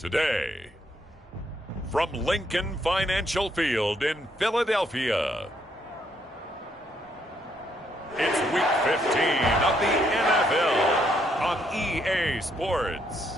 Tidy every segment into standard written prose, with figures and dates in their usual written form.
Today, from Lincoln Financial Field in Philadelphia, it's Week 15 of the NFL on EA Sports.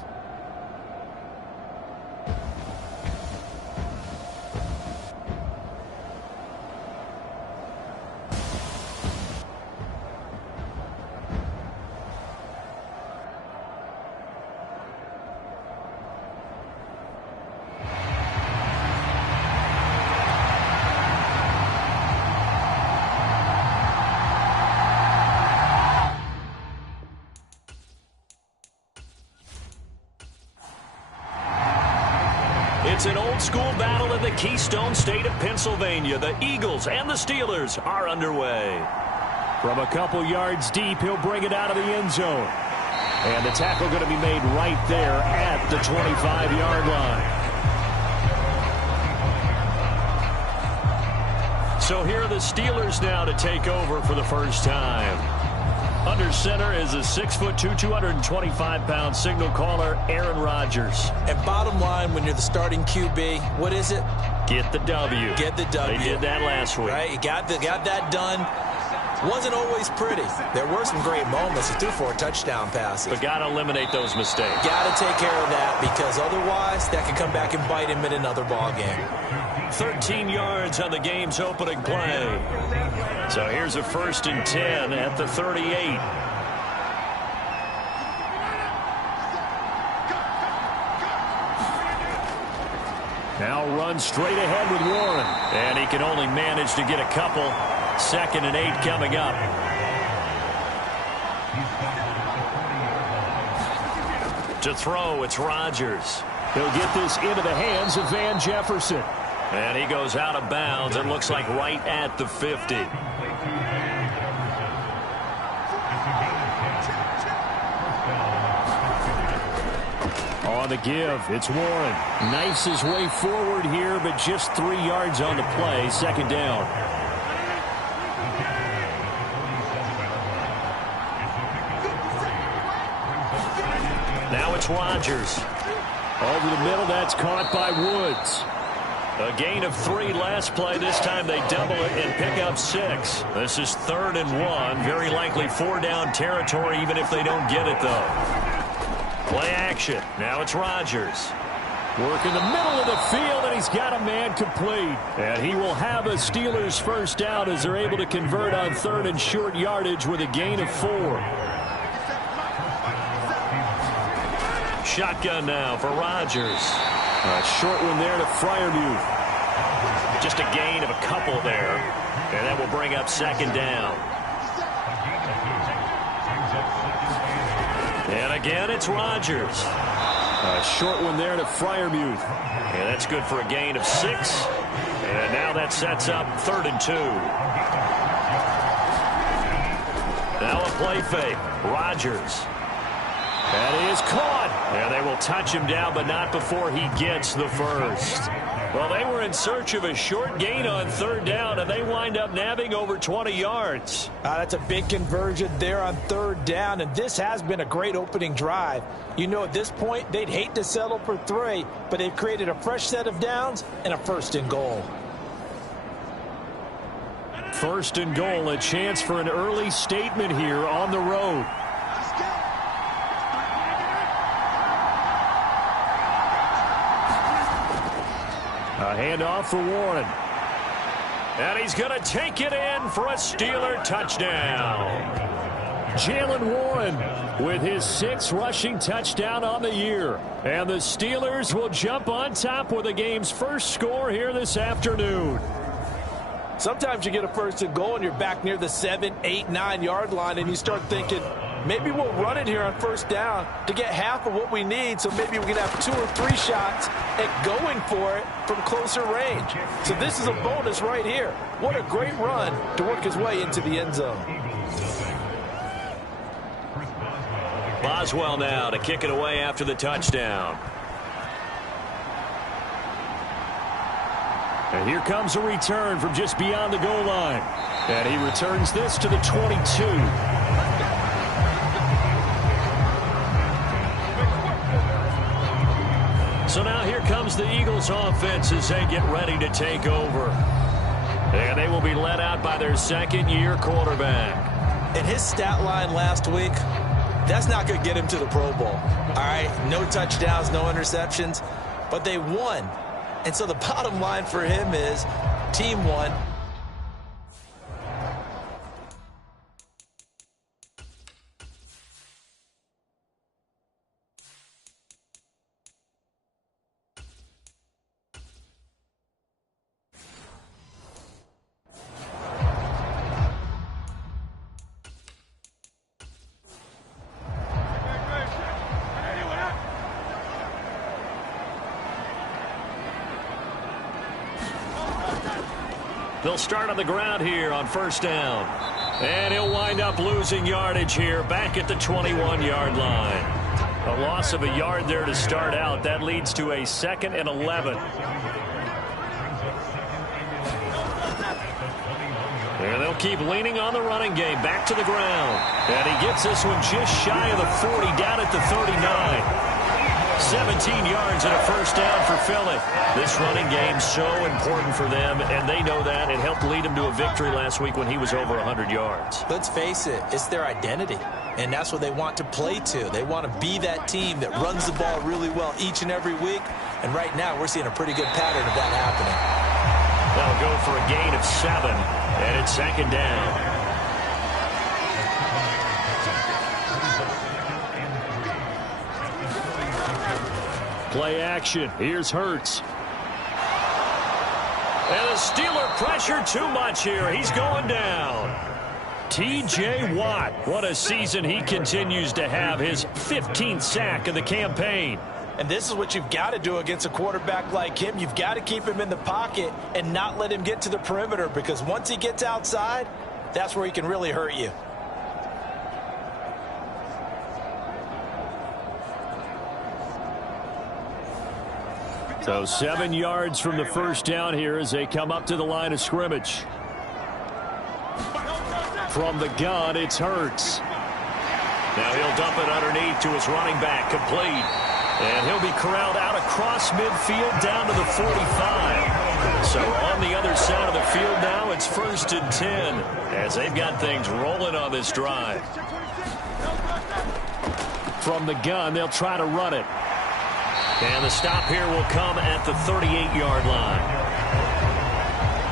It's an old-school battle in the Keystone State of Pennsylvania. The Eagles and the Steelers are underway. From a couple yards deep, he'll bring it out of the end zone. And the tackle going to be made right there at the 25-yard line. So here are the Steelers now to take over for the first time. Under center is a 6'2", 225-pound signal caller, Aaron Rodgers. And bottom line, when you're the starting QB, what is it? Get the W. Get the W. They did that last week. Right, you got that done. Wasn't always pretty. There were some great moments. He threw 4 touchdown passes. But got to eliminate those mistakes. Got to take care of that, because otherwise that could come back and bite him in another ball game. 13 yards on the game's opening play. So here's a 1st and 10 at the 38. Now run straight ahead with Warren. And he can only manage to get a couple. 2nd and 8 coming up. To throw, it's Rodgers. He'll get this into the hands of Van Jefferson. And he goes out of bounds. It looks like right at the 50. On the give, it's Warren. Knifes his way forward here, but just 3 yards on the play. 2nd down. Now it's Rodgers. Over the middle, that's caught by Woods. A gain of 3 last play. This time they double it and pick up 6. This is 3rd and 1. Very likely 4-down territory, even if they don't get it, though. Play action. Now it's Rodgers. Work in the middle of the field, and he's got a man complete. And he will have a Steelers first down as they're able to convert on 3rd and short yardage with a gain of 4. Shotgun now for Rodgers. A short one there to Freiermuth. Just a gain of a couple there. And that will bring up 2nd down. And again, it's Rodgers. A short one there to Freiermuth. And that's good for a gain of 6. And now that sets up 3rd and 2. Now a play fake. Rodgers. That is caught. And they will touch him down, but not before he gets the first. Well, they were in search of a short gain on 3rd down, and they wind up nabbing over 20 yards. That's a big conversion there on 3rd down, and this has been a great opening drive. You know, at this point, they'd hate to settle for 3, but they've created a fresh set of downs and a 1st and goal. 1st and goal, a chance for an early statement here on the road. A handoff for Warren. And he's going to take it in for a Steeler touchdown. Jaylen Warren with his 6th rushing touchdown on the year. And the Steelers will jump on top with the game's first score here this afternoon. Sometimes you get a 1st and goal and you're back near the 7, 8, 9-yard line, and you start thinking, maybe we'll run it here on 1st down to get half of what we need, so maybe we can have 2 or 3 shots at going for it from closer range. So this is a bonus right here. What a great run to work his way into the end zone. Boswell now to kick it away after the touchdown. And here comes a return from just beyond the goal line. And he returns this to the 22. So now here comes the Eagles offense as they get ready to take over. And they will be led out by their second-year quarterback. And his stat line last week, that's not going to get him to the Pro Bowl. All right, no touchdowns, no interceptions, but they won. And so the bottom line for him is team won. They'll start on the ground here on first down. And he'll wind up losing yardage here back at the 21-yard line. A loss of a yard there to start out. That leads to a 2nd and 11. And they'll keep leaning on the running game. Back to the ground. And he gets this one just shy of the 40, down at the 39. 17 yards and a first down for Philly. This running game so important for them, and they know that. It helped lead them to a victory last week when he was over 100 yards. Let's face it, it's their identity, and that's what they want to play to. They want to be that team that runs the ball really well each and every week, and right now we're seeing a pretty good pattern of that happening. That'll go for a gain of 7, and it's 2nd down. Play action. Here's Hurts. And the Steeler pressure too much here. He's going down. T.J. Watt. What a season he continues to have. His 15th sack of the campaign. And this is what you've got to do against a quarterback like him. You've got to keep him in the pocket and not let him get to the perimeter, because once he gets outside, that's where he can really hurt you. So 7 yards from the first down here as they come up to the line of scrimmage. From the gun, it's Hurts. Now he'll dump it underneath to his running back, complete. And he'll be corralled out across midfield down to the 45. So on the other side of the field now, it's 1st and 10 as they've got things rolling on this drive. From the gun, they'll try to run it. And the stop here will come at the 38-yard line.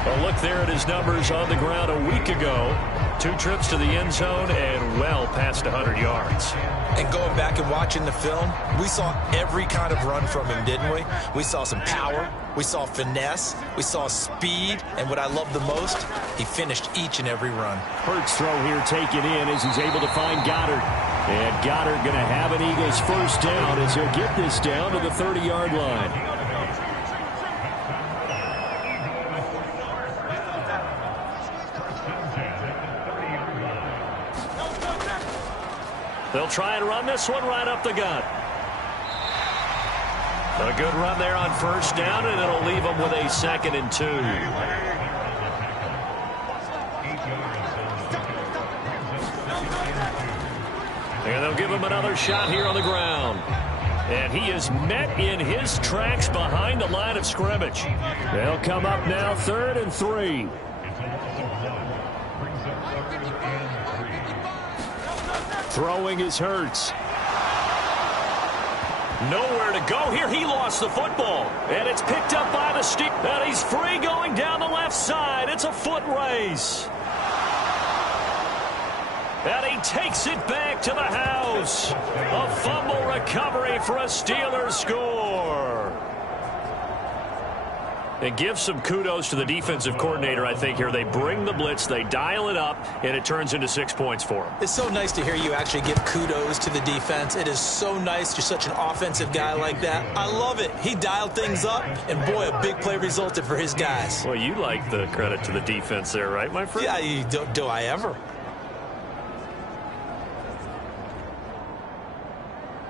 A look there at his numbers on the ground a week ago. 2 trips to the end zone and well past 100 yards. And going back and watching the film, we saw every kind of run from him, didn't we? We saw some power, we saw finesse, we saw speed, and what I love the most, he finished each and every run. Hurts throw here taken in as he's able to find Goddard. And Goddard going to have an Eagles first down as he'll get this down to the 30-yard line. They'll try and run this one right up the gut. A good run there on first down, and it'll leave them with a 2nd and 2. And they'll give him another shot here on the ground. And he is met in his tracks behind the line of scrimmage. They'll come up now 3rd and 3. Throwing is Hurts. Nowhere to go here. He lost the football. And it's picked up by the Steelers. And he's free going down the left side. It's a foot race. And he takes it back to the house. A fumble recovery for a Steelers score. And give some kudos to the defensive coordinator, I think, here. They bring the blitz, they dial it up, and it turns into 6 points for them. It's so nice to hear you actually give kudos to the defense. It is so nice. You're such an offensive guy like that. I love it. He dialed things up, and boy, a big play resulted for his guys. Well, you like the credit to the defense there, right, my friend? Yeah, do I ever?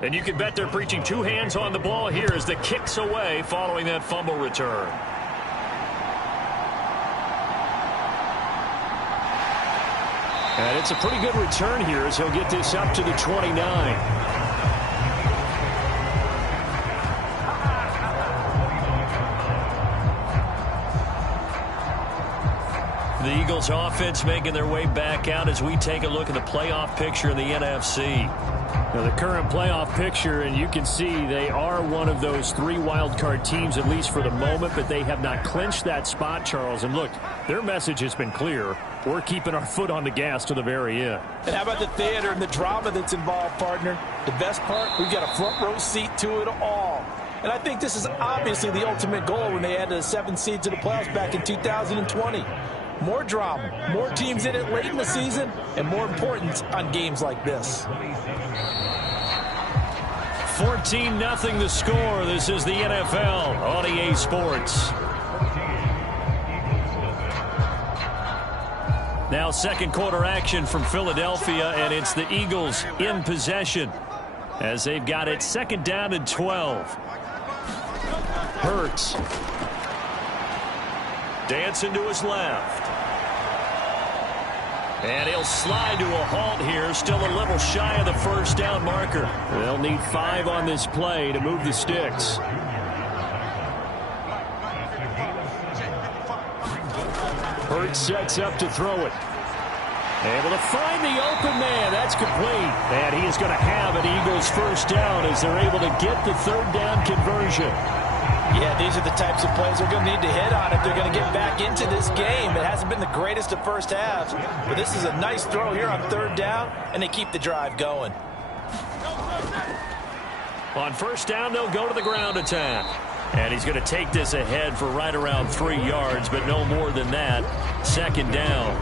And you can bet they're preaching 2 hands on the ball here as the kick's away following that fumble return. And it's a pretty good return here as he'll get this up to the 29. The Eagles offense making their way back out as we take a look at the playoff picture in the NFC. Now, the current playoff picture, and you can see they are one of those 3 wild-card teams, at least for the moment, but they have not clinched that spot, Charles. And look, their message has been clear. We're keeping our foot on the gas to the very end. And how about the theater and the drama that's involved, partner? The best part, we've got a front-row seat to it all. And I think this is obviously the ultimate goal when they added a 7th seed to the playoffs back in 2020. More drama, more teams in it late in the season, and more importance on games like this. 14-0 the score. This is the NFL on EA Sports. Now second quarter action from Philadelphia, and it's the Eagles in possession as they've got it 2nd down and 12. Hurts. Dancing to his left. And he'll slide to a halt here, still a little shy of the 1st down marker. They'll need 5 on this play to move the sticks. Hurts sets up to throw it. Able to find the open man. That's complete. And he is going to have an Eagles 1st down as they're able to get the 3rd down conversion. Yeah, these are the types of plays they're going to need to hit on if they're going to get back into this game. It hasn't been the greatest of first halves, but this is a nice throw here on 3rd down, and they keep the drive going. On 1st down, they'll go to the ground attack. And he's going to take this ahead for right around 3 yards, but no more than that. 2nd down.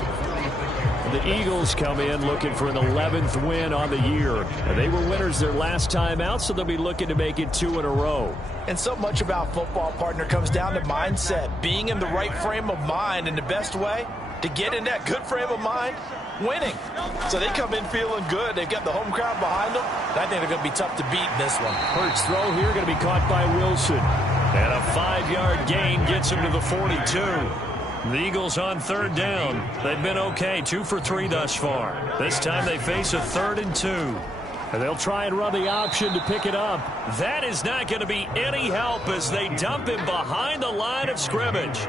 The Eagles come in looking for an 11th win on the year. And they were winners their last time out, so they'll be looking to make it 2 in a row. And so much about football, partner, comes down to mindset. Being in the right frame of mind, and the best way to get in that good frame of mind, winning. So they come in feeling good. They've got the home crowd behind them. And I think they're going to be tough to beat in this one. Hurts throw here going to be caught by Wilson. And a 5-yard gain gets him to the 42. The Eagles on 3rd down. They've been okay, 2 for 3 thus far. This time they face a 3rd and 2. And they'll try and run the option to pick it up. That is not going to be any help as they dump him behind the line of scrimmage.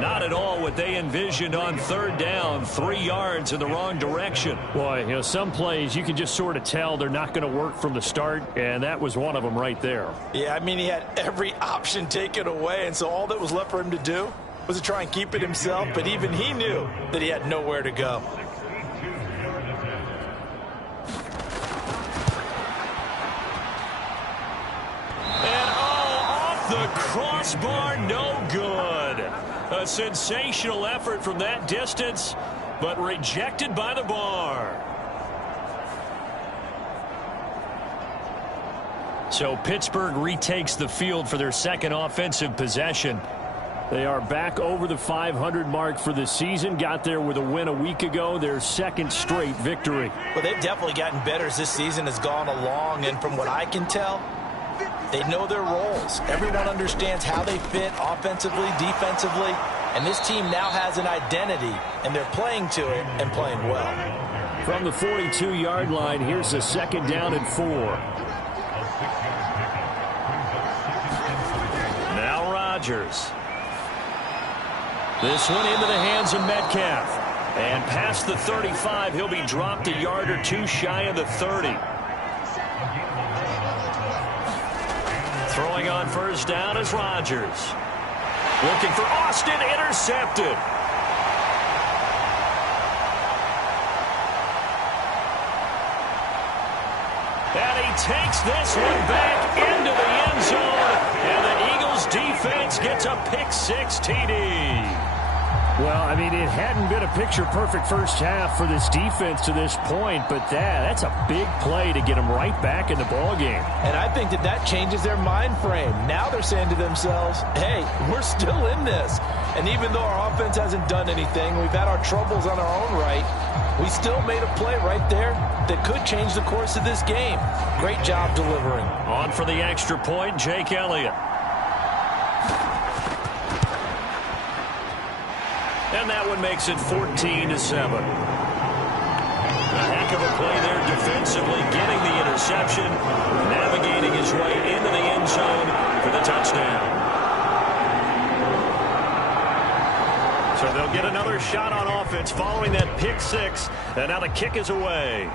Not at all what they envisioned on 3rd down, 3 yards in the wrong direction. Boy, you know, some plays you can just sort of tell they're not going to work from the start, and that was one of them right there. Yeah, I mean, he had every option taken away, and so all that was left for him to do was to try and keep it himself, but even he knew that he had nowhere to go. And off the crossbar, no good. A sensational effort from that distance, but rejected by the bar. So Pittsburgh retakes the field for their 2nd offensive possession. They are back over the 500 mark for the season. Got there with a win a week ago, their 2nd straight victory. Well, they've definitely gotten better as this season has gone along, and from what I can tell, they know their roles. Everyone understands how they fit offensively, defensively, and this team now has an identity, and they're playing to it and playing well. From the 42-yard line, here's a 2nd down and 4. Now Rodgers. This one into the hands of Metcalf. And past the 35, he'll be dropped a yard or 2 shy of the 30. Throwing on 1st down is Rodgers. Looking for Austin, intercepted. And he takes this one back into the end zone. And the Eagles defense gets a pick-6 TD. Well, I mean, it hadn't been a picture-perfect first half for this defense to this point, but that's a big play to get them right back in the ballgame. And I think that changes their mind frame. Now they're saying to themselves, hey, we're still in this. And even though our offense hasn't done anything, we've had our troubles on our own right, we still made a play right there that could change the course of this game. Great job delivering. On for the extra point, Jake Elliott. And that one makes it 14-7. A heck of a play there defensively, getting the interception, navigating his way into the end zone for the touchdown. So they'll get another shot on offense following that pick six. And now the kick is away.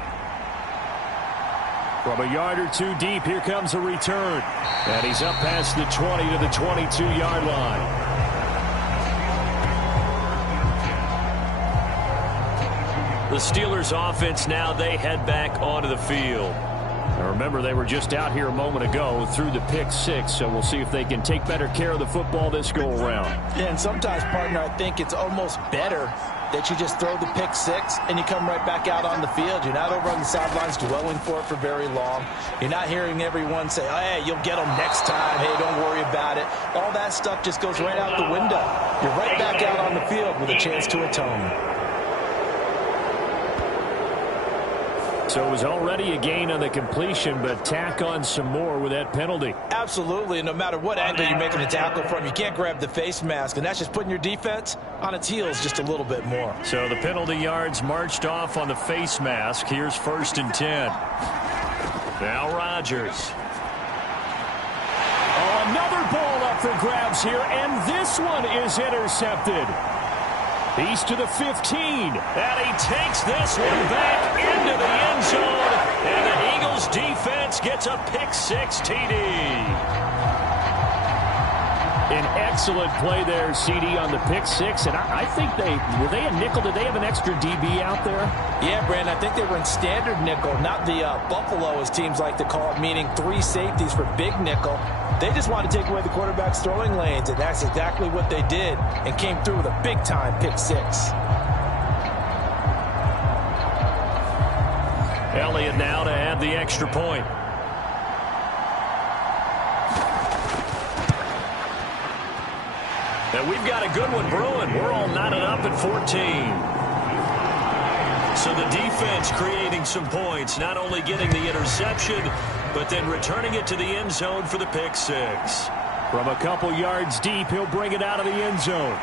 From a yard or two deep, here comes a return. And he's up past the 20 to the 22-yard line. The Steelers offense now, they head back onto the field. Now remember, they were just out here a moment ago through the pick six, so we'll see if they can take better care of the football this go-around. Yeah, and sometimes, partner, I think it's almost better that you just throw the pick six and you come right back out on the field. You're not over on the sidelines dwelling for it for very long. You're not hearing everyone say, oh, hey, you'll get them next time. Hey, don't worry about it. All that stuff just goes right out the window. You're right back out on the field with a chance to atone. So it was already a gain on the completion, but tack on some more with that penalty. Absolutely. No matter what angle you're making a tackle from, you can't grab the face mask, and that's just putting your defense on its heels just a little bit more. So the penalty yards marched off on the face mask. Here's 1st and 10. Now Rodgers. Oh, another ball up for grabs here, and this one is intercepted. He's to the 15. And he takes this one back into the end zone. And the Eagles defense gets a pick six TD. An excellent play there, CD, on the pick six. And I think were they a nickel? Did they have an extra DB out there? Yeah, Brandon, I think they were in standard nickel, not the Buffalo, as teams like to call it, meaning 3 safeties for big nickel. They just want to take away the quarterback's throwing lanes, and that's exactly what they did and came through with a big-time pick six. Elliott now to add the extra point. And we've got a good one brewing. We're all knotted up at 14. So the defense creating some points, not only getting the interception, but then returning it to the end zone for the pick six. From a couple yards deep, he'll bring it out of the end zone.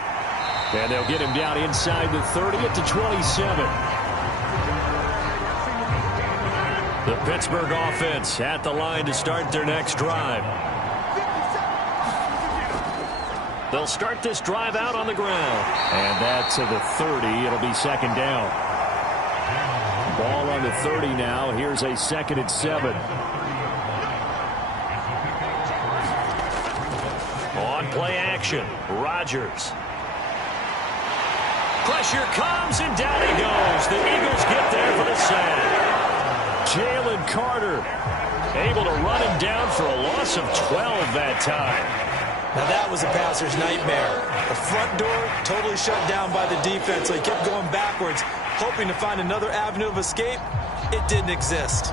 And they'll get him down inside the 30 at the 27. The Pittsburgh offense at the line to start their next drive. They'll start this drive out on the ground. And that's to the 30. It'll be 2nd down. Ball on the 30 now. Here's a 2nd and 7. On play action, Rodgers. Pressure comes, and down he goes. The Eagles get there for the sack. Jalen Carter able to run him down for a loss of 12 that time. Now that was a passer's nightmare. The front door totally shut down by the defense, so he kept going backwards, hoping to find another avenue of escape. It didn't exist.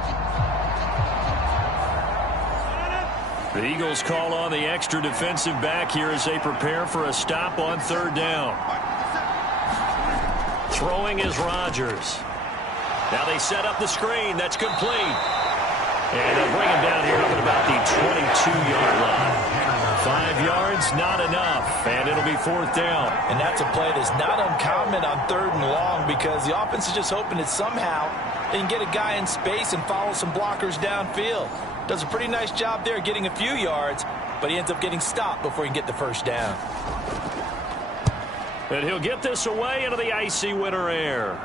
The Eagles call on the extra defensive back here as they prepare for a stop on 3rd down. Throwing is Rodgers. Now they set up the screen. That's complete. And they'll bring him down here up at about the 22-yard line. 5 yards, not enough. And it'll be 4th down. And that's a play that's not uncommon on 3rd and long, because the offense is just hoping that somehow they can get a guy in space and follow some blockers downfield. Does a pretty nice job there getting a few yards, but he ends up getting stopped before he can get the 1st down. And he'll get this away into the icy winter air.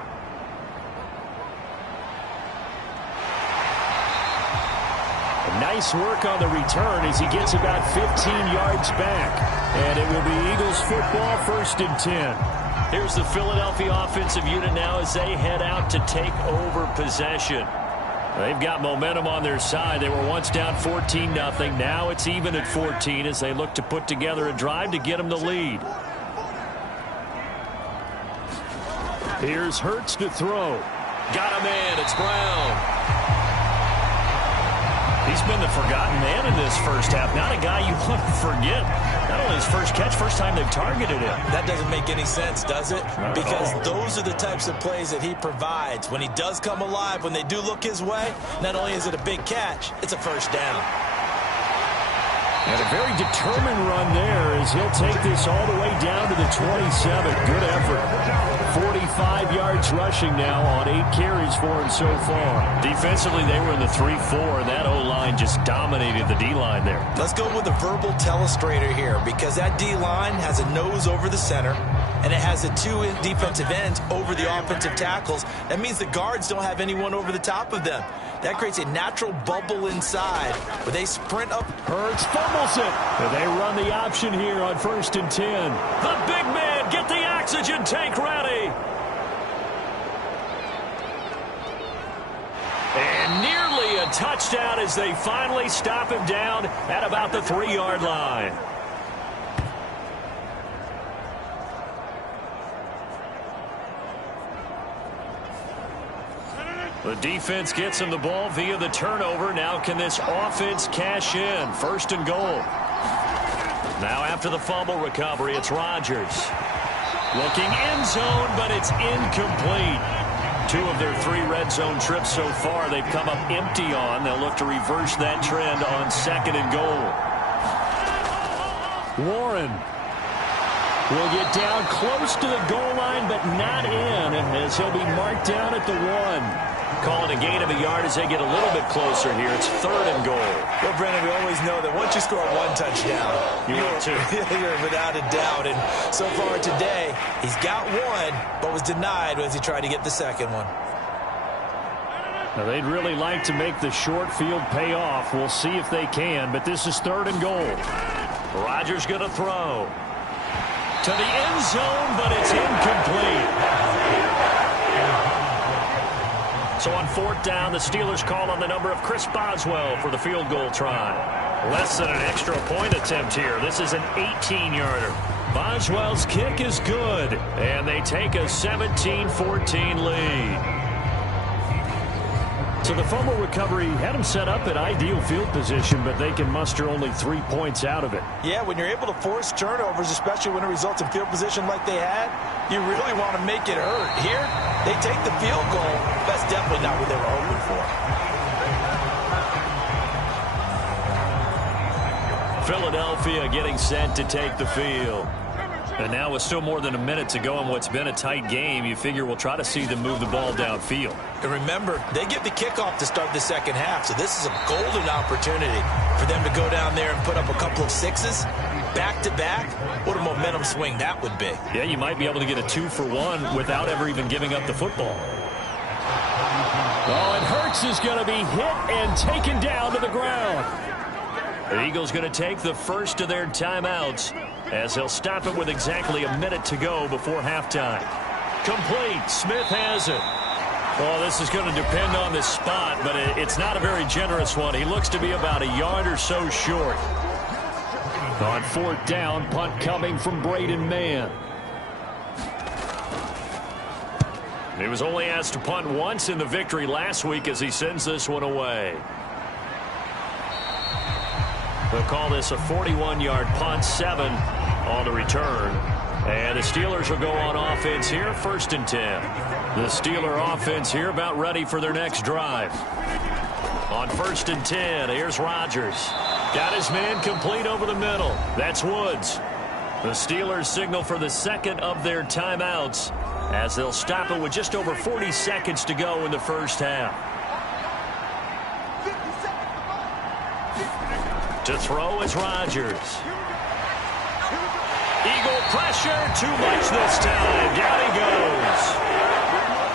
Nice work on the return as he gets about 15 yards back. And it will be Eagles football, 1st and 10. Here's the Philadelphia offensive unit now as they head out to take over possession. They've got momentum on their side. They were once down 14-0. Now it's even at 14 as they look to put together a drive to get them the lead. Here's Hurts to throw. Got a man. It's Brown. He's been the forgotten man in this first half. Not a guy you want to forget. Not only his first catch, first time they've targeted him. That doesn't make any sense, does it? Because those are the types of plays that he provides. When he does come alive, when they do look his way, not only is it a big catch, it's a 1st down. And a very determined run there as he'll take this all the way down to the 27. Good effort. 45 yards rushing now on 8 carries for him so far. Defensively, they were in the 3-4, and that O-line just dominated the D-line there. Let's go with a verbal telestrator here, because that D-line has a nose over the center, and it has a 2 defensive ends over the offensive tackles. That means the guards don't have anyone over the top of them. That creates a natural bubble inside where they sprint up. Hurts fumbles it. And they run the option here on 1st and 10. The big man, get the oxygen tank ready. And nearly a touchdown as they finally stop him down at about the 3-yard line. The defense gets him the ball via the turnover. Now can this offense cash in? 1st and goal. Now after the fumble recovery, it's Rodgers. Looking end zone, but it's incomplete. 2 of their 3 red zone trips so far they've come up empty on. They'll look to reverse that trend on 2nd and goal. Warren will get down close to the goal line, but not in, as he'll be marked down at the 1. Calling a gain of a yard as they get a little bit closer here. It's 3rd and goal. Well, Brennan, we always know that once you score 1 touchdown, you're without a doubt. And so far today, he's got 1, but was denied as he tried to get the 2nd one. Now, they'd really like to make the short field pay off. We'll see if they can, but this is 3rd and goal. Rodgers going to throw to the end zone, but it's incomplete. So on 4th down, the Steelers call on the number of Chris Boswell for the field goal try. Less than an extra point attempt here. This is an 18-yarder. Boswell's kick is good, and they take a 17-14 lead. So the fumble recovery had them set up at ideal field position, but they can muster only 3 points out of it. Yeah, when you're able to force turnovers, especially when it results in field position like they had, you really want to make it hurt. Here, they take the field goal. That's definitely not what they were hoping for. Philadelphia getting set to take the field. And now with still more than a minute to go in what's been a tight game, you figure we'll try to see them move the ball downfield. And remember, they get the kickoff to start the 2nd half, so this is a golden opportunity for them to go down there and put up a couple of 6s back-to-back. What a momentum swing that would be. Yeah, you might be able to get a 2-for-1 without ever even giving up the football. Oh, and Hurts is going to be hit and taken down to the ground. The Eagles going to take the first of their timeouts as they'll stop it with exactly a minute to go before halftime. Complete. Smith has it. Well, this is going to depend on the spot, but it's not a very generous one. He looks to be about a yard or so short. On 4th down, punt coming from Braden Mann. He was only asked to punt once in the victory last week as he sends this one away. They'll call this a 41-yard punt, 7 on the return. And the Steelers will go on offense here, 1st and 10. The Steeler offense here about ready for their next drive. On 1st and 10, here's Rodgers. Got his man complete over the middle. That's Woods. The Steelers signal for the 2nd of their timeouts as they'll stop it with just over 40 seconds to go in the 1st half. To throw is Rodgers. Eagle pressure, too much this time. Down he goes.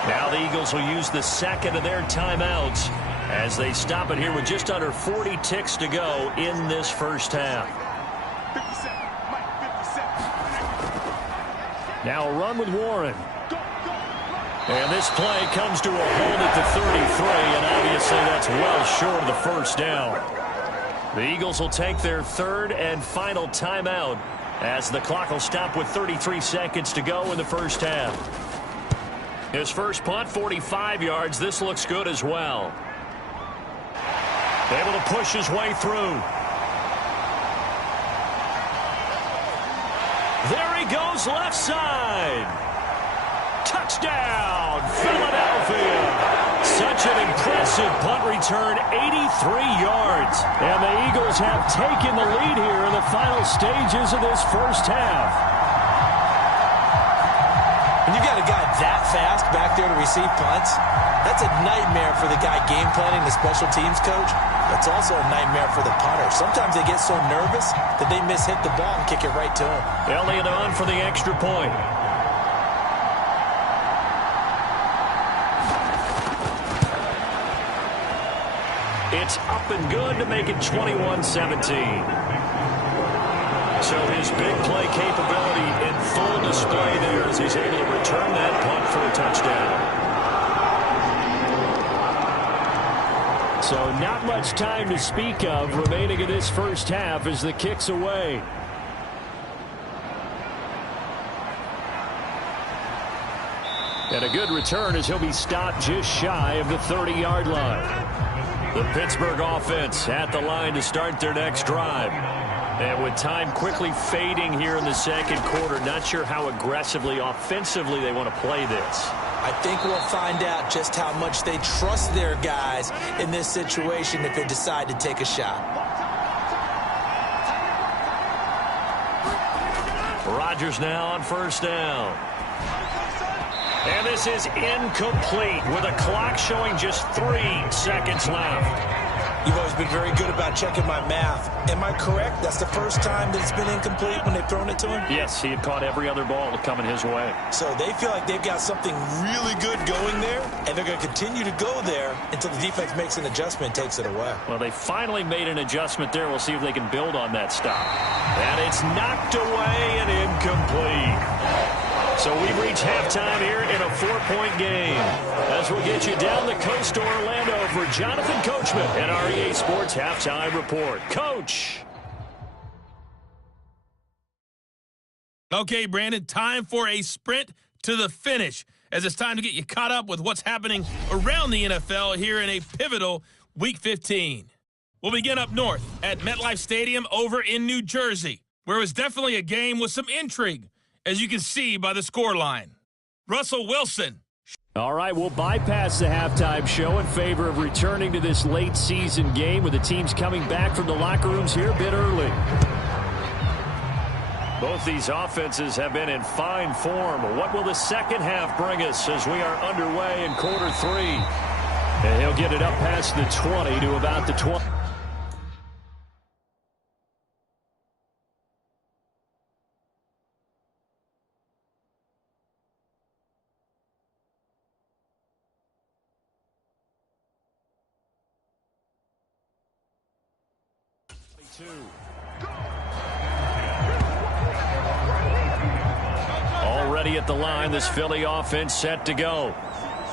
Now the Eagles will use the 2nd of their timeouts as they stop it here with just under 40 ticks to go in this 1st half. Now a run with Warren. And this play comes to a hold at the 33, and obviously that's well short of the 1st down. The Eagles will take their 3rd and final timeout as the clock will stop with 33 seconds to go in the 1st half. His first punt, 45 yards. This looks good as well. Able to push his way through. There he goes, left side. Touchdown, Philadelphia. Such an impressive punt return, 83 yards. And the Eagles have taken the lead here in the final stages of this first half. When you've got a guy that fast back there to receive punts, that's a nightmare for the guy game planning, the special teams coach. That's also a nightmare for the punter. Sometimes they get so nervous that they mishit the ball and kick it right to him. Elliott on for the extra point. It's up and good to make it 21-17. So his big play capability in full display there as he's able to return that punt for a touchdown. So not much time to speak of remaining in this first half as the kick's away. And a good return as he'll be stopped just shy of the 30-yard line. The Pittsburgh offense at the line to start their next drive. And with time quickly fading here in the second quarter, not sure how aggressively, offensively they want to play this. I think we'll find out just how much they trust their guys in this situation if they decide to take a shot. Rodgers now on first down. And this is incomplete with a clock showing just 3 seconds left. You've always been very good about checking my math. Am I correct? That's the first time that it's been incomplete when they've thrown it to him? Yes, he had caught every other ball coming his way. So they feel like they've got something really good going there, and they're going to continue to go there until the defense makes an adjustment and takes it away. Well, they finally made an adjustment there. We'll see if they can build on that stop. And it's knocked away and incomplete. So we've reached halftime here in a 4-point game. As we'll get you down the coast to Orlando for Jonathan Coachman and our EA Sports Halftime Report. Coach. Okay, Brandon, time for a sprint to the finish, as it's time to get you caught up with what's happening around the NFL here in a pivotal Week 15. We'll begin up north at MetLife Stadium over in New Jersey, where it was definitely a game with some intrigue, as you can see by the scoreline. Russell Wilson. All right, we'll bypass the halftime show in favor of returning to this late season game with the teams coming back from the locker rooms here a bit early. Both these offenses have been in fine form. What will the second half bring us as we are underway in quarter 3? And he'll get it up past the 20 to about the 20. Already at the line, this Philly offense set to go.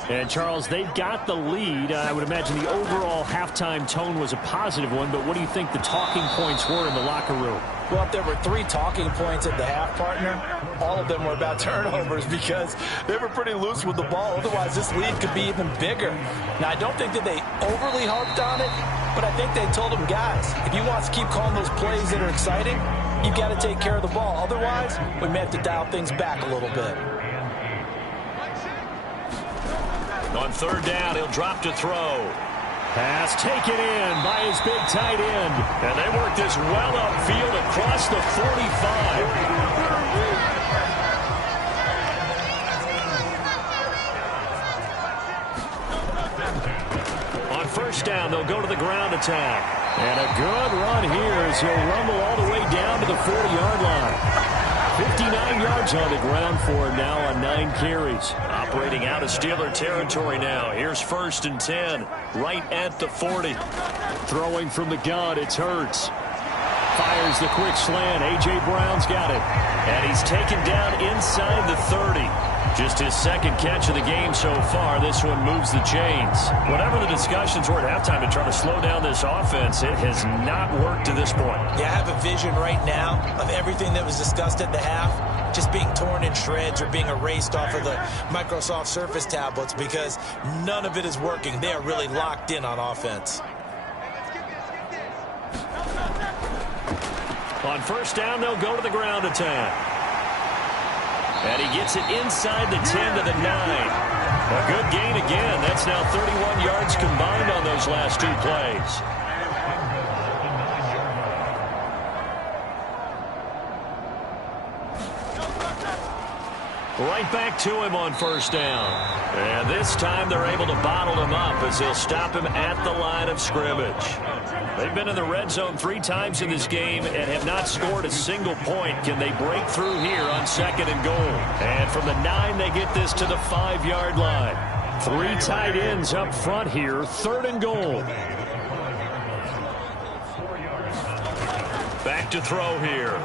And, Charles, they've got the lead. I would imagine the overall halftime tone was a positive one, but what do you think the talking points were in the locker room? Well, if there were 3 talking points at the half, partner, all of them were about turnovers because they were pretty loose with the ball. Otherwise, this lead could be even bigger. Now, I don't think that they overly harped on it, but I think they told them, guys, if you want to keep calling those plays that are exciting, you've got to take care of the ball. Otherwise, we may have to dial things back a little bit. On third down, he'll drop to throw. Pass taken in by his big tight end. And they work this well upfield across the 45. On first down, they'll go to the ground attack. And a good run here as he'll rumble all the way down to the 40-yard line. 59 yards on the ground for him now on 9 carries. Operating out of Steeler territory now. Here's first and 10, right at the 40. Throwing from the gun, it's Hurts. Fires the quick slant. A.J. Brown's got it. And he's taken down inside the 30. Just his second catch of the game so far. This one moves the chains. Whatever the discussions were at halftime to try to slow down this offense, it has not worked to this point. Yeah, I have a vision right now of everything that was discussed at the half just being torn in shreds or being erased off of the Microsoft Surface tablets because none of it is working. They are really locked in on offense. On first down, they'll go to the ground attack. And he gets it inside the 10 to the 9. A good gain again. That's now 31 yards combined on those last two plays. Right back to him on first down. And this time they're able to bottle him up as they'll stop him at the line of scrimmage. They've been in the red zone 3 times in this game and have not scored a single point. Can they break through here on 2nd and goal? And from the 9, they get this to the 5-yard line. 3 tight ends up front here, 3rd and goal. Back to throw here.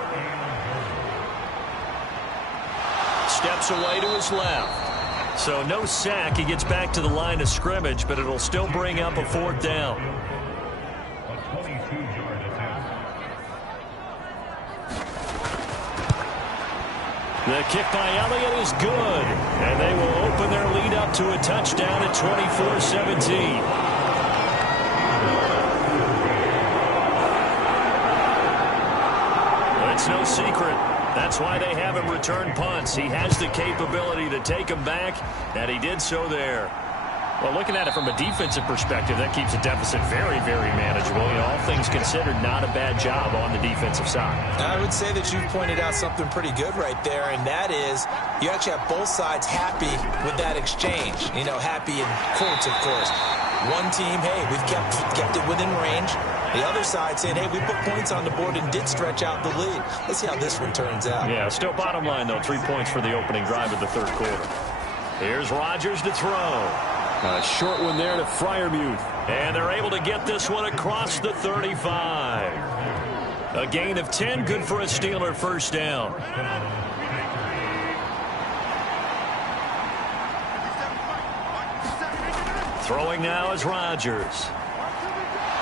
Steps away to his left. So no sack. He gets back to the line of scrimmage, but it'll still bring up a 4th down. The kick by Elliott is good, and they will open their lead up to a touchdown at 24-17. It's no secret. That's why they have him return punts. He has the capability to take them back, and he did so there. Well, looking at it from a defensive perspective, that keeps a deficit very, very manageable. You know, all things considered, not a bad job on the defensive side. I would say that you've pointed out something pretty good right there, and that is you actually have both sides happy with that exchange. You know, happy in quotes, of course. One team, hey, we've kept it within range. The other side saying, hey, we put points on the board and did stretch out the lead. Let's see how this one turns out. Yeah, still bottom line, though, 3 points for the opening drive of the 3rd quarter. Here's Rodgers to throw. A short one there to Freiermuth. And they're able to get this one across the 35. A gain of 10, good for a Steeler first down. Throwing now is Rodgers.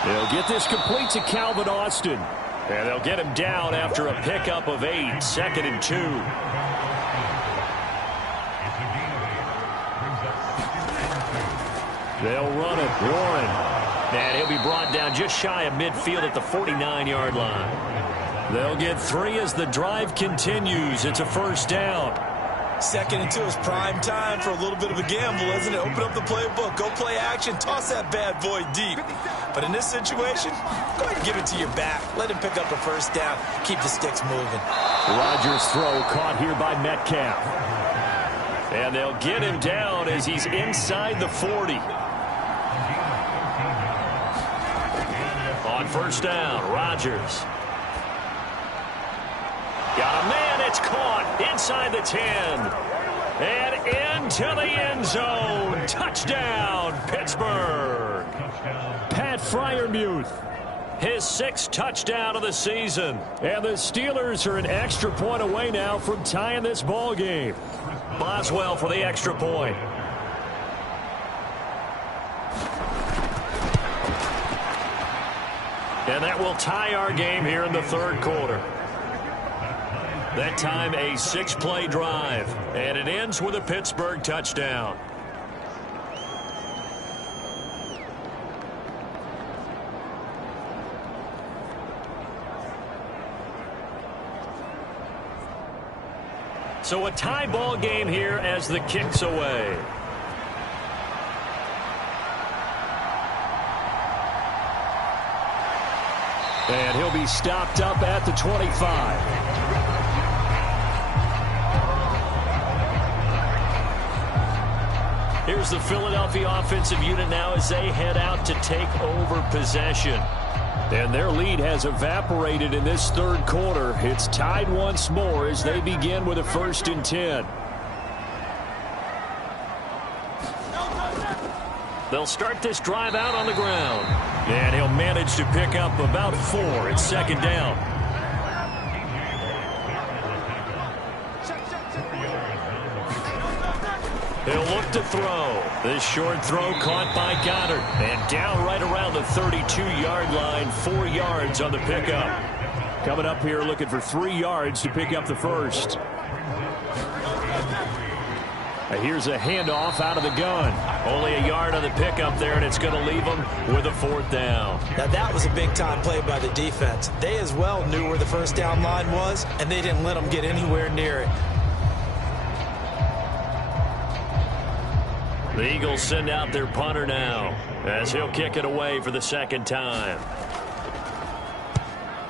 They'll get this complete to Calvin Austin. And they'll get him down after a pickup of 8, 2nd and 2. They'll run it. Warren. And he'll be brought down just shy of midfield at the 49-yard line. They'll get 3 as the drive continues. It's a first down. 2nd and 2 is prime time for a little bit of a gamble, isn't it? Open up the playbook. Go play action. Toss that bad boy deep. But in this situation, go ahead and give it to your back. Let him pick up a first down. Keep the sticks moving. Rodgers' throw caught here by Metcalf. And they'll get him down as he's inside the 40. On first down, Rodgers. Got a man, it's caught inside the 10. And into the end zone. Touchdown, Pittsburgh. Pat Freiermuth. His 6th touchdown of the season. And the Steelers are an extra point away now from tying this ball game. Boswell for the extra point. And that will tie our game here in the 3rd quarter. That time a 6-play drive. And it ends with a Pittsburgh touchdown. So a tie ball game here as the kick's away. And he'll be stopped up at the 25. Here's the Philadelphia offensive unit now as they head out to take over possession. And their lead has evaporated in this 3rd quarter. It's tied once more as they begin with a 1st and 10. They'll start this drive out on the ground. And he'll manage to pick up about 4. It's 2nd down. He'll look to throw. This short throw caught by Goddard. And down right around the 32-yard line. 4 yards on the pickup. Coming up here looking for 3 yards to pick up the 1st. Here's a handoff out of the gun. Only a yard on the pickup there, and it's going to leave them with a 4th down. Now, that was a big-time play by the defense. They as well knew where the first down line was, and they didn't let them get anywhere near it. The Eagles send out their punter now as he'll kick it away for the second time.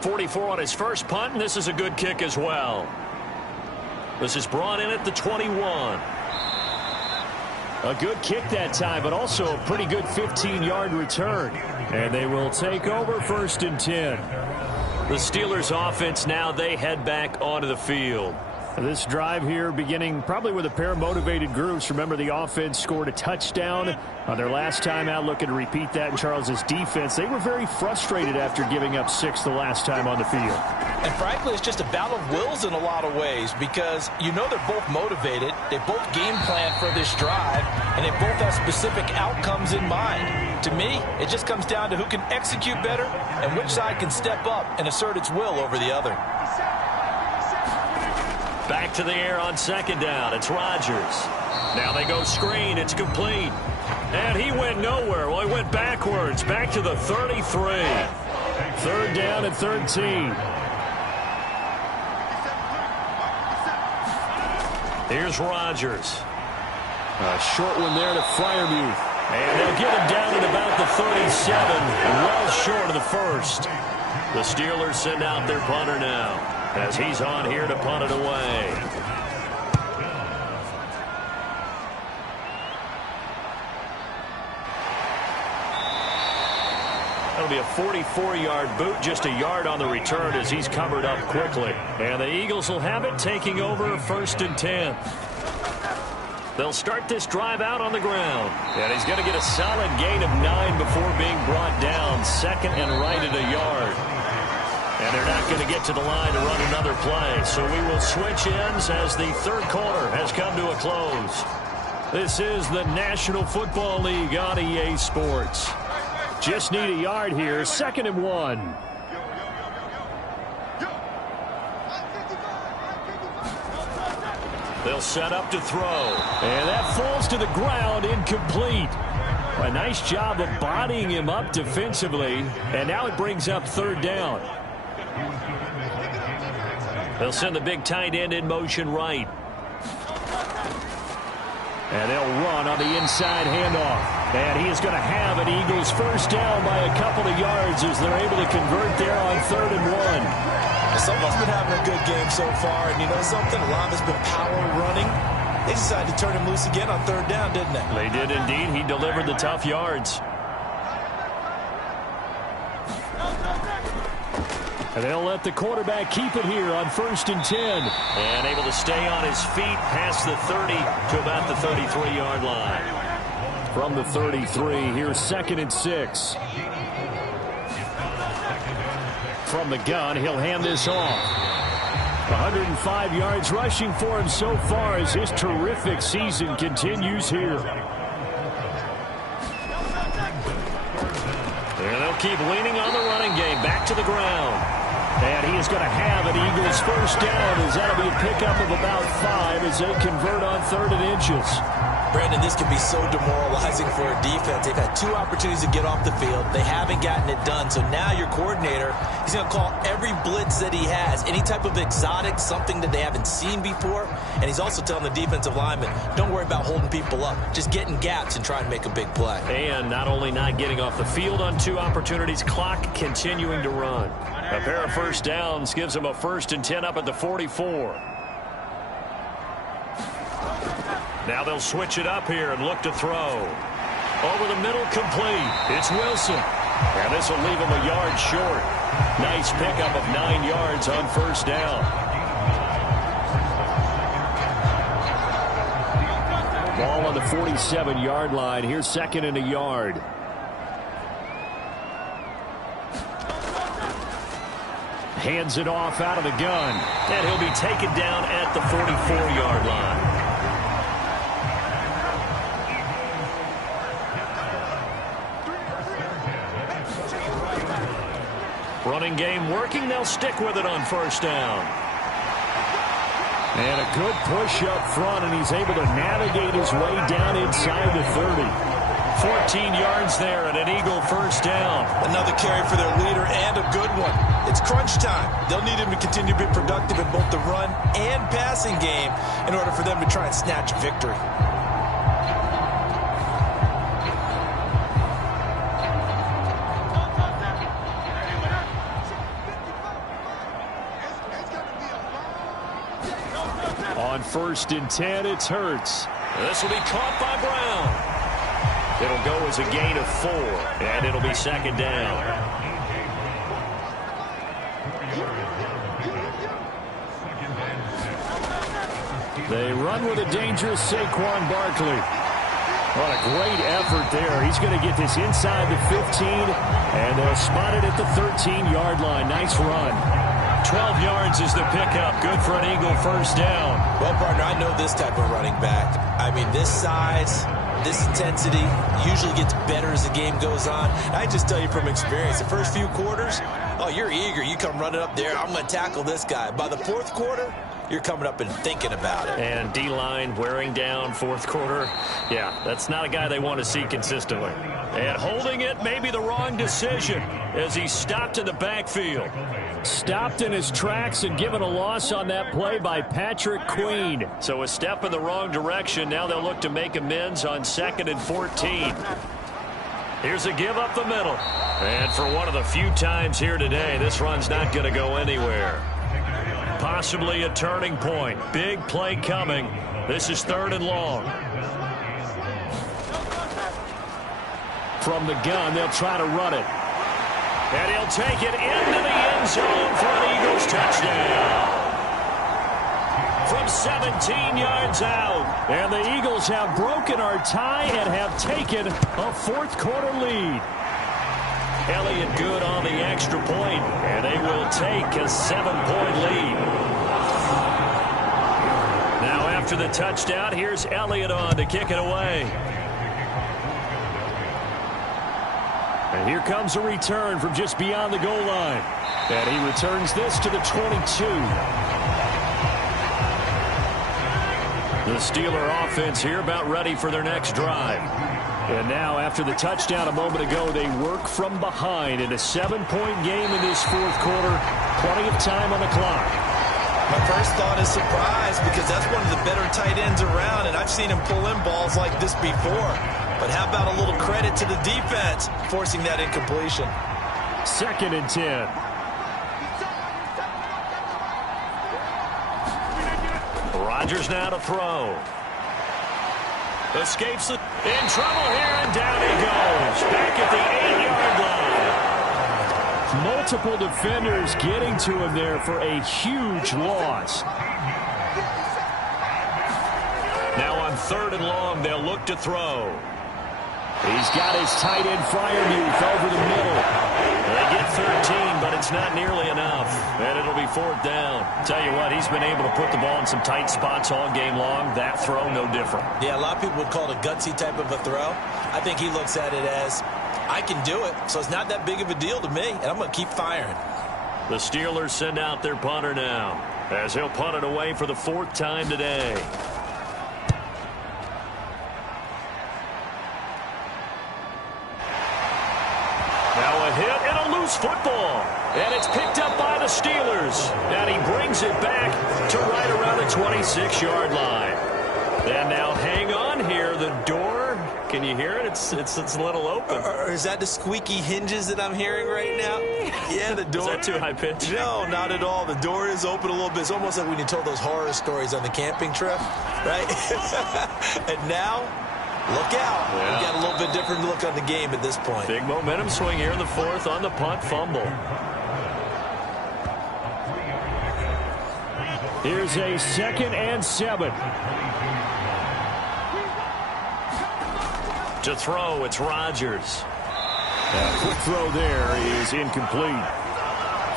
44 on his first punt, and this is a good kick as well. This is brought in at the 21. A good kick that time, but also a pretty good 15-yard return. And they will take over 1st and 10. The Steelers offense now, they head back onto the field. This drive here beginning probably with a pair of motivated groups. Remember, the offense scored a touchdown on their last time out, looking to repeat that in Charles's defense. They were very frustrated after giving up 6 the last time on the field. And frankly, it's just a battle of wills in a lot of ways because you know they're both motivated. They both game plan for this drive, and they both have specific outcomes in mind. To me, it just comes down to who can execute better and which side can step up and assert its will over the other. Back to the air on 2nd down. It's Rodgers. Now they go screen. It's complete. And he went nowhere. Well, he went backwards. Back to the 33. 3rd down and 13. Here's Rodgers. A short one there to Freiermuth. And they'll get him down at about the 37. Well short of the first. The Steelers send out their punter now as he's on here to punt it away. That'll be a 44-yard boot, just a yard on the return as he's covered up quickly. And the Eagles will have it, taking over 1st and 10. They'll start this drive out on the ground. And he's going to get a solid gain of 9 before being brought down. 2nd and right at a yard. And they're not going to get to the line to run another play. So we will switch ends as the 3rd quarter has come to a close. This is the National Football League on EA Sports. Just need a yard here. 2nd and 1. They'll set up to throw. And that falls to the ground, incomplete. A nice job of bodying him up defensively. And now it brings up 3rd down. They'll send the big tight end in motion right. And they'll run on the inside handoff. And he is going to have an Eagles 1st down by a couple of yards as they're able to convert there on 3rd and 1. Someone's been having a good game so far, and you know something? A lot of it's been power running. They decided to turn him loose again on 3rd down, didn't they? They did indeed. He delivered the tough yards. And they'll let the quarterback keep it here on 1st and 10. And able to stay on his feet past the 30 to about the 33-yard line. From the 33, here's 2nd and 6. From the gun, he'll hand this off. 105 yards rushing for him so far as his terrific season continues here. And they'll keep leaning on the running game. Back to the ground. And he is going to have an Eagles 1st down as that'll be a pickup of about 5 as they convert on 3rd and inches. Brandon, this can be so demoralizing for a defense. They've had 2 opportunities to get off the field. They haven't gotten it done. So now your coordinator, he's going to call every blitz that he has, any type of exotic, something that they haven't seen before. And he's also telling the defensive lineman, don't worry about holding people up. Just get in gaps and try and make a big play. And not only not getting off the field on 2 opportunities, clock continuing to run. A pair of 1st downs gives them a 1st and 10 up at the 44. Now they'll switch it up here and look to throw. Over the middle, complete. It's Wilson. And this will leave him a yard short. Nice pickup of 9 yards on 1st down. Ball on the 47-yard line. Here's 2nd and a yard. Hands it off out of the gun. And he'll be taken down at the 44-yard line. Running game working. They'll stick with it on 1st down. And a good push up front, and he's able to navigate his way down inside the 30. 14 yards there and an Eagle 1st down. Another carry for their leader and a good one. It's crunch time. They'll need him to continue to be productive in both the run and passing game in order for them to try and snatch a victory. 1st and 10. It's Hurts. This will be caught by Brown. It'll go as a gain of 4, and it'll be 2nd down. They run with a dangerous Saquon Barkley. What a great effort there. He's going to get this inside the 15, and they'll spot it at the 13-yard line. Nice run. 12 yards is the pickup. Good for an Eagle 1st down. Well, partner, I know this type of running back. I mean, this size, this intensity usually gets better as the game goes on. I just tell you from experience, the first few quarters, oh, you're eager. You come running up there, I'm going to tackle this guy. By the 4th quarter, you're coming up and thinking about it. And D-line wearing down 4th quarter. Yeah, that's not a guy they want to see consistently. And holding it may be the wrong decision as he stopped in the backfield. Stopped in his tracks and given a loss on that play by Patrick Queen. So a step in the wrong direction. Now they'll look to make amends on 2nd and 14. Here's a give up the middle. And for one of the few times here today, this run's not going to go anywhere. Possibly a turning point. Big play coming. This is 3rd and long. From the gun, they'll try to run it. And he'll take it into the end zone for an Eagles touchdown. From 17 yards out. And the Eagles have broken our tie and have taken a 4th quarter lead. Elliott good on the extra point, and they will take a 7-point lead. Now after the touchdown, here's Elliott on to kick it away. And here comes a return from just beyond the goal line. And he returns this to the 22. The Steeler offense here about ready for their next drive. And now, after the touchdown a moment ago, they work from behind in a 7-point game in this 4th quarter. Plenty of time on the clock. My first thought is surprise because that's one of the better tight ends around, and I've seen him pull in balls like this before. But how about a little credit to the defense forcing that incompletion? 2nd and 10. Rodgers now to throw. Escapes it. In trouble here, and down he goes. Back at the 8-yard line. Multiple defenders getting to him there for a huge loss. Now on 3rd and long, they'll look to throw. He's got his tight end Freiermuth over the middle. They get 13, but it's not nearly enough. And it'll be 4th down. Tell you what, he's been able to put the ball in some tight spots all game long. That throw, no different. Yeah, a lot of people would call it a gutsy type of a throw. I think he looks at it as, I can do it, so it's not that big of a deal to me, and I'm going to keep firing. The Steelers send out their punter now, as he'll punt it away for the 4th time today. Now a hit and a loose football. And it's picked up by the Steelers. And he brings it back to right around the 26-yard line. And now hang on here. The door, can you hear it? It's a little open. Is that the squeaky hinges that I'm hearing right now? Yeah, the door. Is that too high pitched? No, not at all. The door is open a little bit. It's almost like when you told those horror stories on the camping trip, right? And now, look out. Yeah. We've got a little bit different look on the game at this point. Big momentum swing here in the 4th on the punt fumble. Here's a 2nd and 7. To throw, it's Rodgers. A quick throw there is incomplete.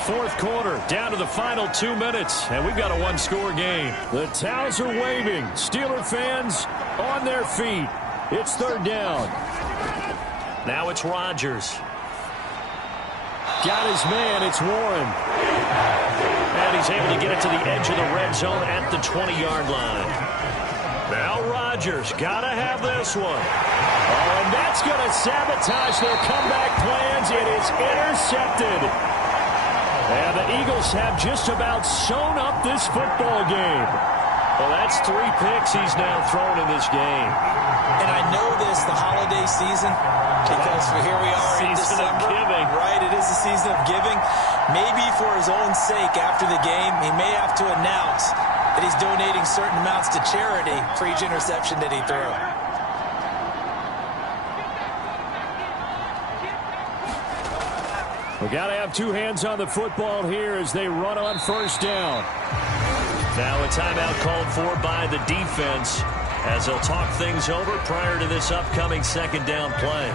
4th quarter, down to the final 2 minutes, and we've got a 1-score game. The towels are waving. Steeler fans on their feet. It's 3rd down. Now it's Rodgers. Got his man. It's Warren. And he's able to get it to the edge of the red zone at the 20-yard line. Now Rodgers, gotta have this one. Oh, and that's going to sabotage their comeback plans. It is intercepted. And the Eagles have just about sewn up this football game. Well, that's 3 picks he's now thrown in this game. And I know this, the holiday season, because here we are in Season December. of giving. Right, it is the season of giving. Maybe for his own sake after the game, he may have to announce that he's donating certain amounts to charity for each interception that he threw. We got to have two hands on the football here as they run on first down. Now a timeout called for by the defense as they'll talk things over prior to this upcoming second down play.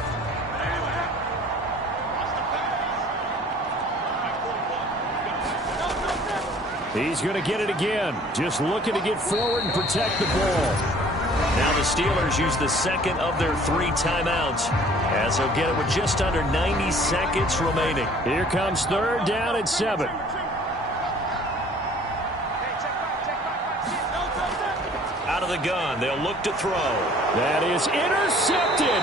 He's going to get it again. Just looking to get forward and protect the ball. Now the Steelers use the second of their 3 timeouts as they'll get it with just under 90 seconds remaining. Here comes third down and 7. Out of the gun, they'll look to throw. That is intercepted.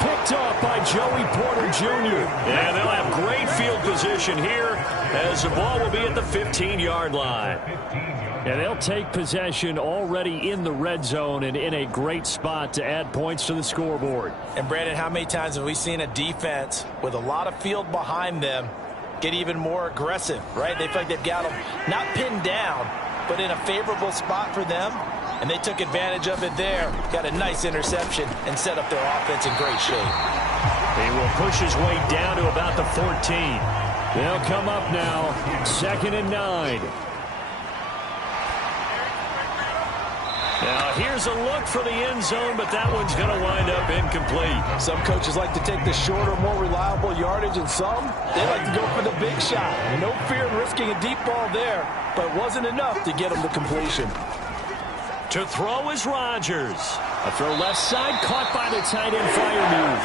Picked off by Joey Porter Jr. And they'll have great field position here as the ball will be at the 15-yard line. And they'll take possession already in the red zone and in a great spot to add points to the scoreboard. And, Brandon, how many times have we seen a defense with a lot of field behind them get even more aggressive, right? They feel like they've got them not pinned down, but in a favorable spot for them. And they took advantage of it there. Got a nice interception and set up their offense in great shape. He will push his way down to about the 14. They'll come up now. 2nd and 9. Now here's a look for the end zone, but that one's going to wind up incomplete. Some coaches like to take the shorter, more reliable yardage, and some, they like to go for the big shot. No fear in risking a deep ball there, but it wasn't enough to get them to completion. To throw is Rodgers. A throw left side, caught by the tight end fire move.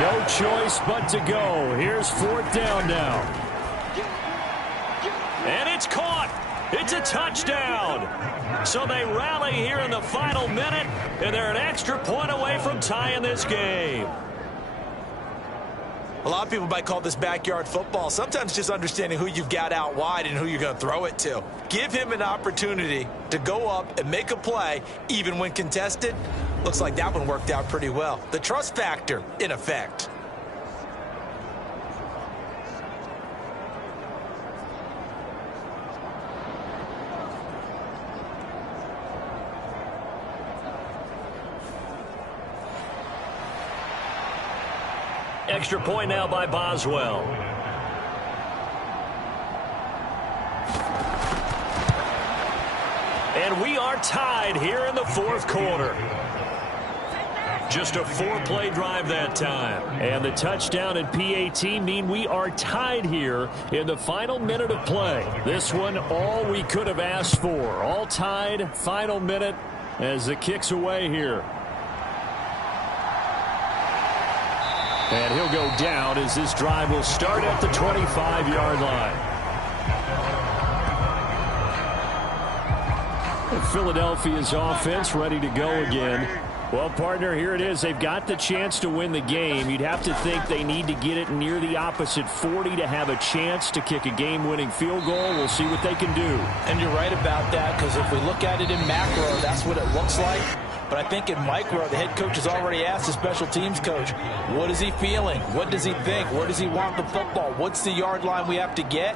No choice but to go. Here's 4th down now. And it's caught. It's a touchdown. So they rally here in the final minute, and they're an extra point away from tying this game. A lot of people might call this backyard football. Sometimes just understanding who you've got out wide and who you're going to throw it to. Give him an opportunity to go up and make a play, even when contested. Looks like that one worked out pretty well. The trust factor, in effect. Extra point now by Boswell. And we are tied here in the 4th quarter. Just a 4-play drive that time. And the touchdown and PAT mean we are tied here in the final minute of play. This one, all we could have asked for. All tied, final minute as the kick's away here. And he'll go down as this drive will start at the 25-yard line. And Philadelphia's offense ready to go again. Well, partner, here it is. They've got the chance to win the game. You'd have to think they need to get it near the opposite 40 to have a chance to kick a game-winning field goal. We'll see what they can do. And you're right about that, because if we look at it in macro, that's what it looks like. But I think in micro, the head coach has already asked the special teams coach, what is he feeling? What does he think? Where does he want the football? What's the yard line we have to get?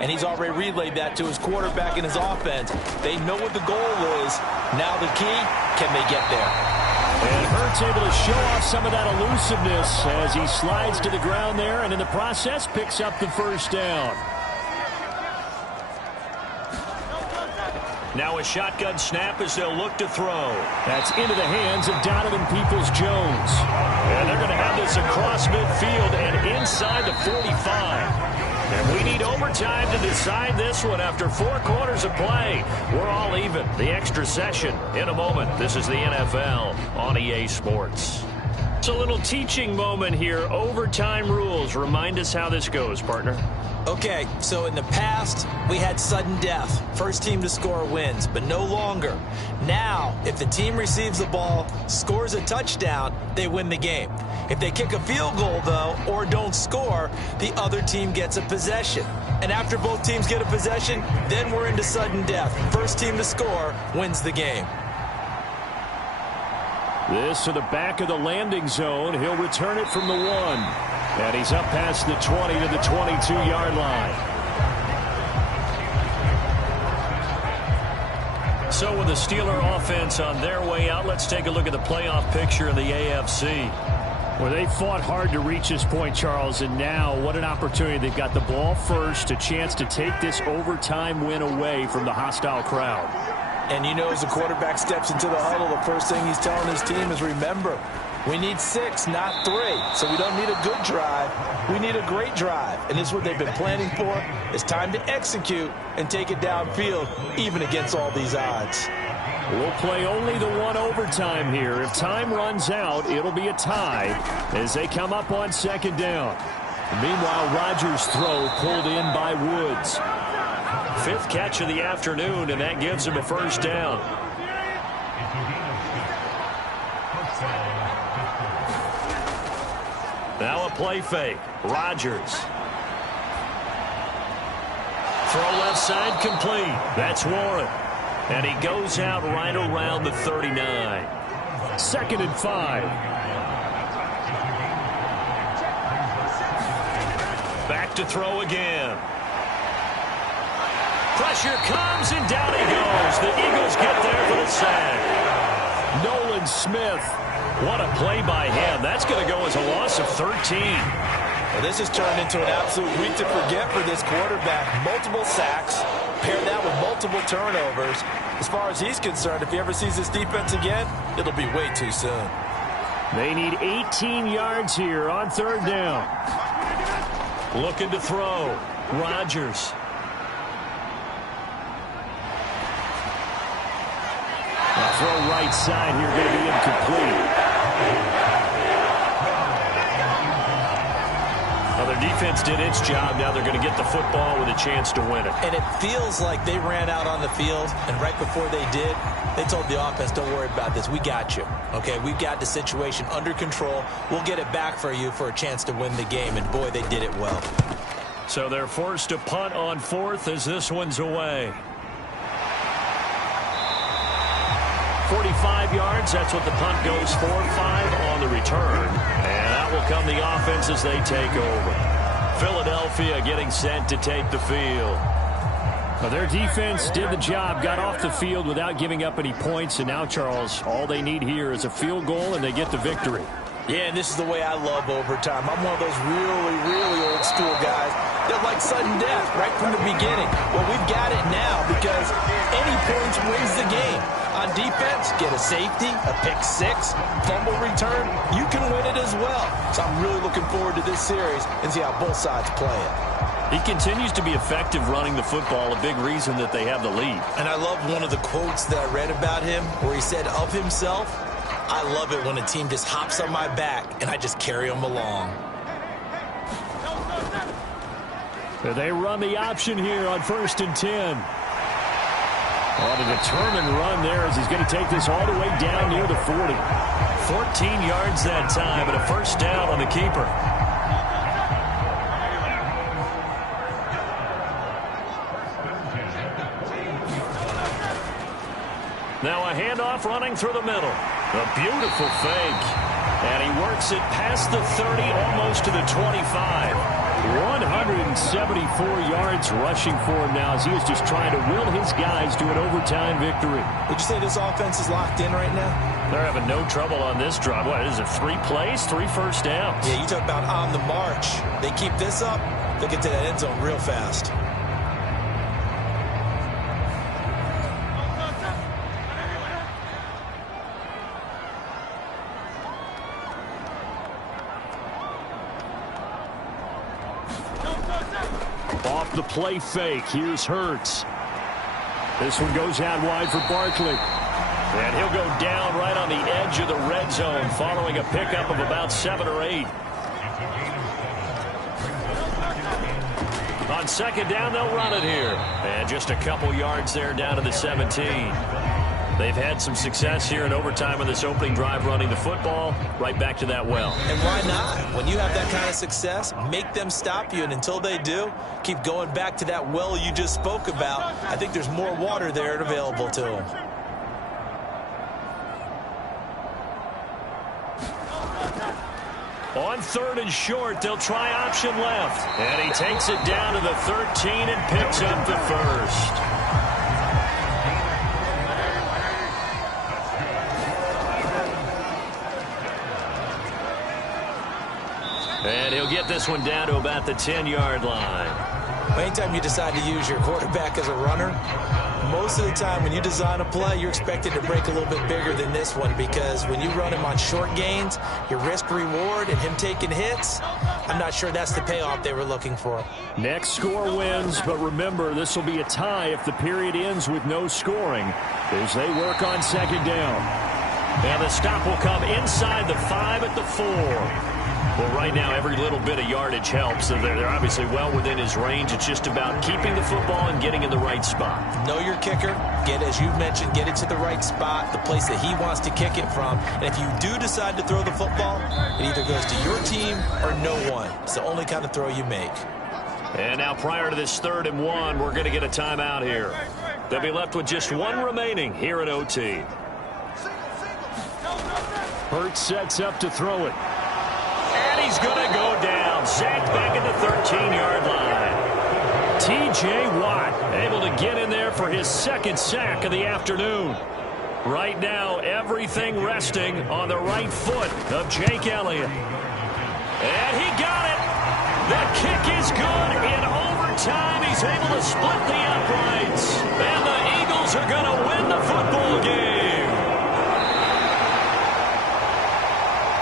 And he's already relayed that to his quarterback and his offense. They know what the goal is. Now the key, can they get there? And Hurts able to show off some of that elusiveness as he slides to the ground there, and in the process picks up the first down. Now a shotgun snap as they'll look to throw. That's into the hands of Donovan Peoples-Jones. And they're going to have this across midfield and inside the 45. And we need overtime to decide this one after 4 quarters of play. We're all even. The extra session in a moment. This is the NFL on EA Sports. It's a little teaching moment here. Overtime rules. Remind us how this goes, partner. Okay, so in the past, we had sudden death. First team to score wins, but no longer. Now, if the team receives the ball, scores a touchdown, they win the game. If they kick a field goal, though, or don't score, the other team gets a possession. And after both teams get a possession, then we're into sudden death. First team to score wins the game. This to the back of the landing zone. He'll return it from the 1. And he's up past the 20 to the 22-yard line. So with the Steeler offense on their way out, let's take a look at the playoff picture in the AFC. Well, they fought hard to reach this point, Charles, and now what an opportunity. They've got the ball first, a chance to take this overtime win away from the hostile crowd. And you know, as the quarterback steps into the huddle, the first thing he's telling his team is, remember, we need 6, not 3. So we don't need a good drive. We need a great drive. And this is what they've been planning for. It's time to execute and take it downfield, even against all these odds. We'll play only the one overtime here. If time runs out, it'll be a tie as they come up on second down. Meanwhile, Rodgers' throw pulled in by Woods. 5th catch of the afternoon, and that gives him a first down. Now a play fake. Rodgers. Throw left side complete. That's Warren. And he goes out right around the 39. 2nd and 5. Back to throw again. Pressure comes, and down he goes. The Eagles get there for the sack. Nolan Smith. What a play by him. That's going to go as a loss of 13. Well, this has turned into an absolute week to forget for this quarterback. Multiple sacks, pair that with multiple turnovers. As far as he's concerned, if he ever sees this defense again, it'll be way too soon. They need 18 yards here on 3rd down. Looking to throw. Rodgers. Throw right side here, going to be incomplete. Well, their defense did its job. Now they're going to get the football with a chance to win it. And it feels like they ran out on the field, and right before they did, they told the offense, don't worry about this. We got you. Okay, we've got the situation under control. We'll get it back for you for a chance to win the game. And, boy, they did it well. So they're forced to punt on 4th as this one's away. 45 yards, that's what the punt goes for. 5 on the return. And out will come the offense as they take over. Philadelphia getting set to take the field. Well, their defense did the job, got off the field without giving up any points. And now, Charles, all they need here is a field goal, and they get the victory. Yeah, and this is the way I love overtime. I'm one of those really, really old school guys that like sudden death right from the beginning. Well, we've got it now because any points wins the game. On defense, get a safety, a pick 6, fumble return, you can win it as well. So I'm really looking forward to this series and see how both sides play it. He continues to be effective running the football, a big reason that they have the lead. And I love one of the quotes that I read about him where he said of himself, I love it when a team just hops on my back and I just carry them along. They run the option here on 1st and 10. On a determined run there as he's going to take this all the way down near the 40. 14 yards that time and a first down on the keeper. Now a handoff running through the middle. A beautiful fake. And he works it past the 30, almost to the 25. 174 yards rushing for him now as he is just trying to will his guys to an overtime victory. Would you say this offense is locked in right now? They're having no trouble on this drive. What is it, 3 plays, 3 first downs? Yeah, you talk about on the march. They keep this up, they'll get to that end zone real fast. Off the play fake, here's Hurts. This one goes out wide for Barkley. And he'll go down right on the edge of the red zone following a pickup of about 7 or 8. On second down, they'll run it here. And just a couple yards there down to the 17. They've had some success here in overtime on this opening drive running the football right back to that well. And why not? When you have that kind of success, make them stop you. And until they do, keep going back to that well you just spoke about. I think there's more water there and available to them. On 3rd and short, they'll try option left. And he takes it down to the 13 and picks up the first. And he'll get this one down to about the 10-yard line. Anytime you decide to use your quarterback as a runner, most of the time when you design a play, you're expected to break a little bit bigger than this one, because when you run him on short gains, your risk-reward and him taking hits, I'm not sure that's the payoff they were looking for. Next score wins, but remember, this will be a tie if the period ends with no scoring as they work on second down. And the stop will come inside the 5 at the 4. Well, right now, every little bit of yardage helps. So they're obviously well within his range. It's just about keeping the football and getting in the right spot. Know your kicker. As you mentioned, get it to the right spot, the place that he wants to kick it from. And if you do decide to throw the football, it either goes to your team or no one. It's the only kind of throw you make. And now prior to this 3rd and 1, we're going to get a timeout here. They'll be left with just one remaining here at OT. Hurts sets up to throw it. And he's going to go down. Sacked back at the 13-yard line. T.J. Watt able to get in there for his 2nd sack of the afternoon. Right now, everything resting on the right foot of Jake Elliott. And he got it. The kick is good. In overtime, he's able to split the uprights. And the Eagles are going to win the football game.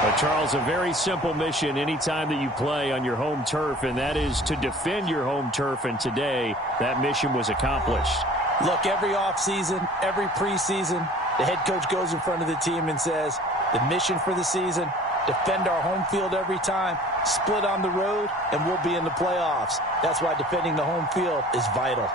But Charles, a very simple mission anytime that you play on your home turf, and that is to defend your home turf. And today, that mission was accomplished. Look, every offseason, every preseason, the head coach goes in front of the team and says, the mission for the season, defend our home field every time, split on the road, and we'll be in the playoffs. That's why defending the home field is vital.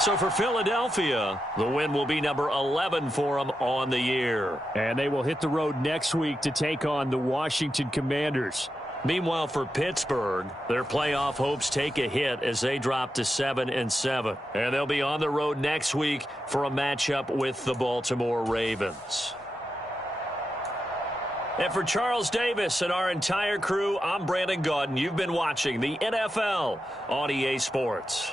So for Philadelphia, the win will be number 11 for them on the year. And they will hit the road next week to take on the Washington Commanders. Meanwhile, for Pittsburgh, their playoff hopes take a hit as they drop to 7-7. And they'll be on the road next week for a matchup with the Baltimore Ravens. And for Charles Davis and our entire crew, I'm Brandon Gaudin. You've been watching the NFL on EA Sports.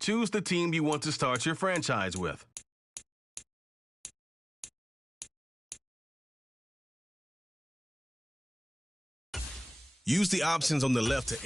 Choose the team you want to start your franchise with. Use the options on the left to